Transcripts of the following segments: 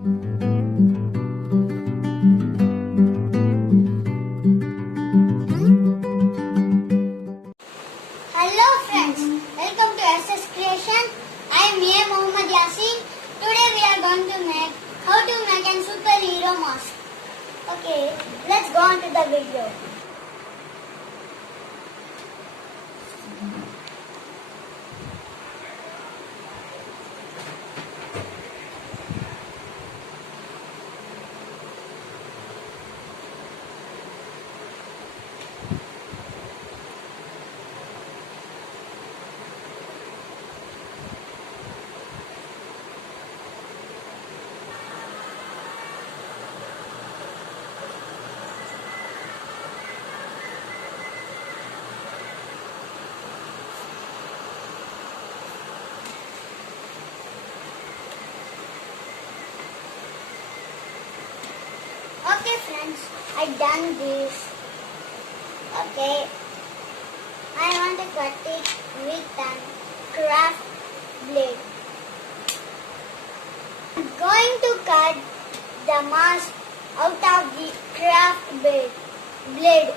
Hello friends, welcome to SS Creation. I am A. Muhammad Yasin. Today we are going to make how to make a superhero mask. Okay, let's go on to the video. Okay friends, I done this. Okay, I want to cut it with a craft blade. I'm going to cut the mask out of the craft blade.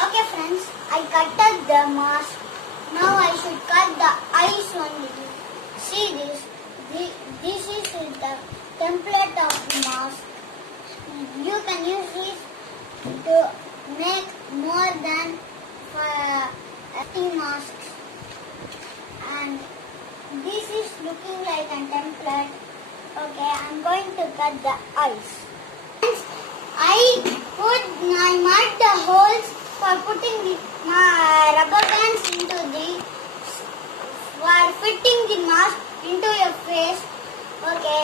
Okay friends, I cut the mask. Now I should cut the eyes only. See this. This is the template of the mask. You can use this to make more than 50 masks. And this is looking like a template. Okay, I'm going to cut the eyes. I marked the holes for putting the rubber bands for fitting the mask into your face. Okay,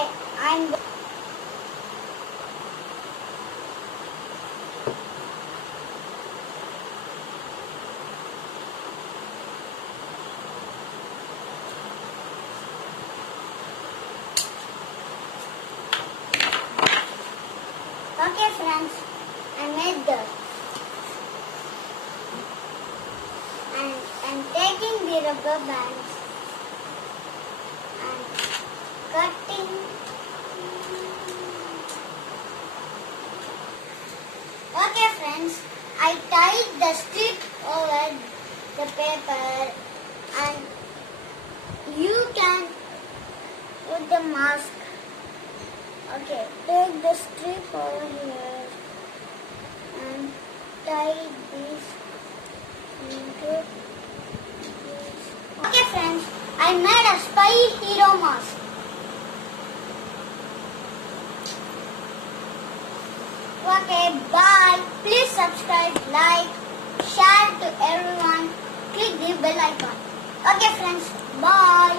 Okay friends, I made that. And I'm taking the rubber bands and cutting. Okay friends, I tied the strip over the paper and you can put the mask. Okay, take the strip over here and tie this into this. Okay friends, I made a SuperHero mask. Okay, bye. Please subscribe, like, share to everyone. Click the bell icon. Okay friends, bye.